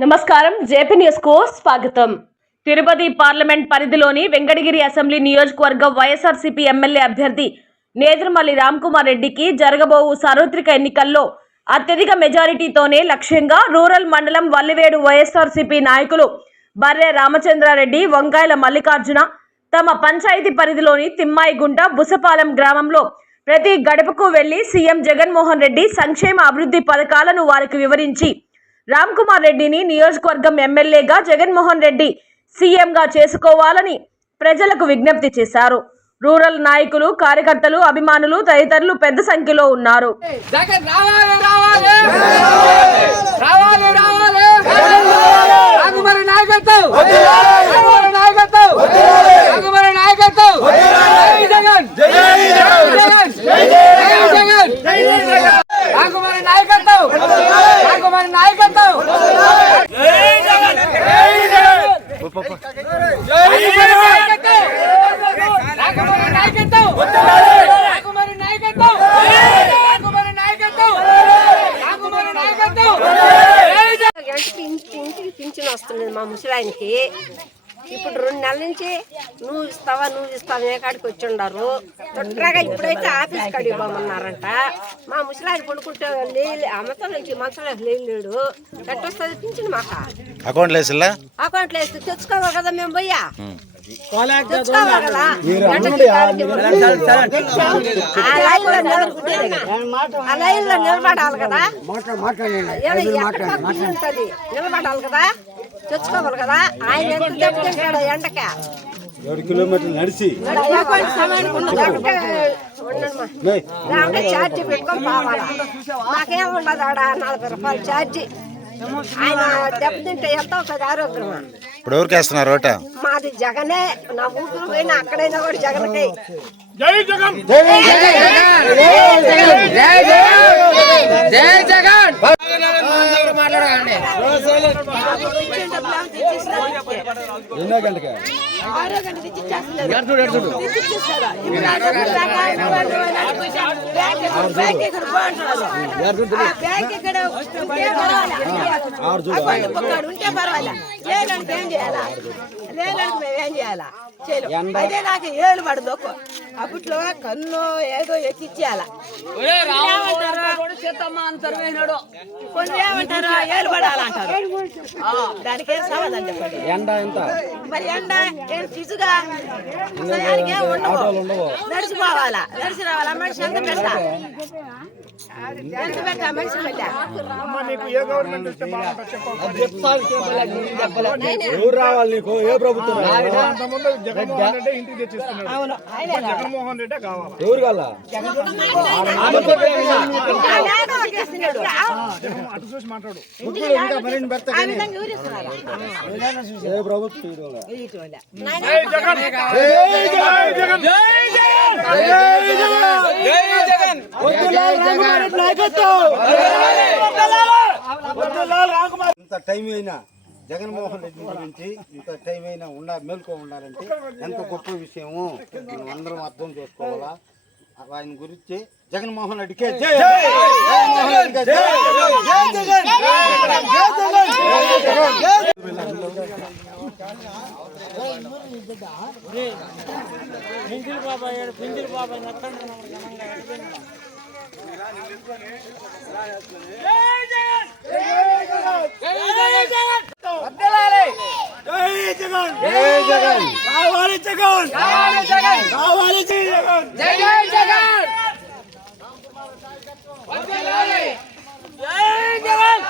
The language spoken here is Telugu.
నమస్కారం. జేపీ న్యూస్కు స్వాగతం. తిరుపతి పార్లమెంట్ పరిధిలోని వెంకటగిరి అసెంబ్లీ నియోజకవర్గ వైఎస్ఆర్సీపీ ఎమ్మెల్యే అభ్యర్థి నేదురుమల్లి రామ్కుమార్ రెడ్డికి జరగబోవు సార్వత్రిక ఎన్నికల్లో అత్యధిక మెజారిటీతోనే లక్ష్యంగా రూరల్ మండలం వల్లివేడు వైఎస్ఆర్సీపీ నాయకులు బర్రె రామచంద్రారెడ్డి వంకాయల మల్లికార్జున తమ పంచాయతీ పరిధిలోని తిమ్మాయిగుంట బుసపాలెం గ్రామంలో ప్రతి గడపకు వెళ్ళి సీఎం జగన్మోహన్ రెడ్డి సంక్షేమ అభివృద్ధి పథకాలను వారికి వివరించి రామ్ కుమార్ రెడ్డిని నియోజకవర్గం ఎమ్మెల్యేగా జగన్మోహన్ రెడ్డి సీఎంగా చేసుకోవాలని ప్రజలకు విజ్ఞప్తి చేశారు. రూరల్ నాయకులు కార్యకర్తలు అభిమానులు తదితరులు పెద్ద సంఖ్యలో ఉన్నారు. రావాలి రావాలి రావాలి రావాలి రాఘుమరి నాయకత్వం రాఘుమరి నాయకత్వం రాఘుమరి నాయకత్వం జై జగన్ జై జగన్ జై జగన్ రాఘుమరి నాయకత్వం రాఘుమరి నాయకత్వం జై జగన్ జై జగన్ జై జగన్ రాఘుమరి నాయకత్వం రాఘుమరి నాయకత్వం రాఘుమరి నాయకత్వం రాఘుమరి నాయకత్వం జై జగన్ ఇంటికి ఇంటికి ఇంటికి పింఛన్ వస్తున్నది మా ముసలాయనకి. ఇప్పుడు రెండు నెలల నుంచి నువ్వు ఇస్తావా నువ్వు ఇస్తావా ఏ కాడికి వచ్చి ఉండరు. తొట్టరాగా ఇప్పుడైతే ఆఫీస్ కాడికి పోమన్నారంట మా ముసలాయన పడుకుంటే లేలే అమ్మతో నుంచి మంచంలో లేలేడు ఎట్టొస్తుంది పింఛన్ మాక? అకౌంట్లో వేసిల్లా? అకౌంట్లో వేస్తే తెచ్చుకోవాలి కదా మేము పోయా. నిలబడాలి కదా. నిలబడాలి కదా. తెచ్చుకోవాలి కదా. ఆయన ఎంత దెబ్బతింటాడు ఎండక. ఏడు కిలోమీటర్లు నడిచి. ఛార్జీ పెట్టుకొని పోవాలా. మాకేం ఉండదు ఆడ నలభై రూపాయలు ఛార్జీ. ఆయన దెబ్బతింటే ఎంత అవుతుంది ఆరోగ్యమా? ఇప్పుడు ఎవరికి వేస్తున్నారు ఓట? మాది జగనే. నా ఊపిరి పోయినా అక్కడైనా కూడా జగన్కే. జై జగన్! మాట్లాడకండి ఎన్నో గంటకి ఆరు చూడు ఉంటే పర్వాలే? లేదంటే ఏం చేయాలా? లేదంటే మేము ఏం చేయాలా? చేయలేం. అదే నాకు ఏళ్ళు పడదు. అప్పట్లో కన్ను ఏదో ఎక్కిచ్చేయాలా? కొన్ని ఏమంటారు? ఏళ్ళు పడాలంటారు. ఆ, దానికి ఏం సమాధానం చెప్పండి? ఎండ ఎంత? మరి ఎండ ఏం ఫిజుగా సమయానికి ఏం ఉండవు. నడిచిపోవాలా నడిచి రావాలా? మనిషి ఎంత పెట్ట? ఎంత పెట్ట? మనిషి పెట్ట? ఎవరు రావాలి నీకు ఏ ప్రభుత్వం రావాలి? అవును ఆయనే రావాలి. ఎవరు కాల ఆ నాయకుడు వచ్చేస్తున్నాడు. ఆ విధంగా ఊరిస్తున్నారా? ఏ ప్రభుత్వం ఇవ్వాలి? ఇటీవల. ఇంత టైం అయినా జగన్మోహన్ రెడ్డి గురించి ఇంత టైం అయినా ఉండ మేల్కో ఉండాలంటే ఎంత గొప్ప విషయము మనం అందరం అర్థం చేసుకోవాలా. ఆయన గురించి జగన్మోహన్ రెడ్డికే జై! జగన్మోహన్ రెడ్డికే జై! జై జగన్ జై జగన్ జై జగన్ జై జగన్ జై జగన్! కావాలి జగన్! రావాలి జగన్! కావాలి జగన్! జగన్! వందేలాలి. జై జగన్!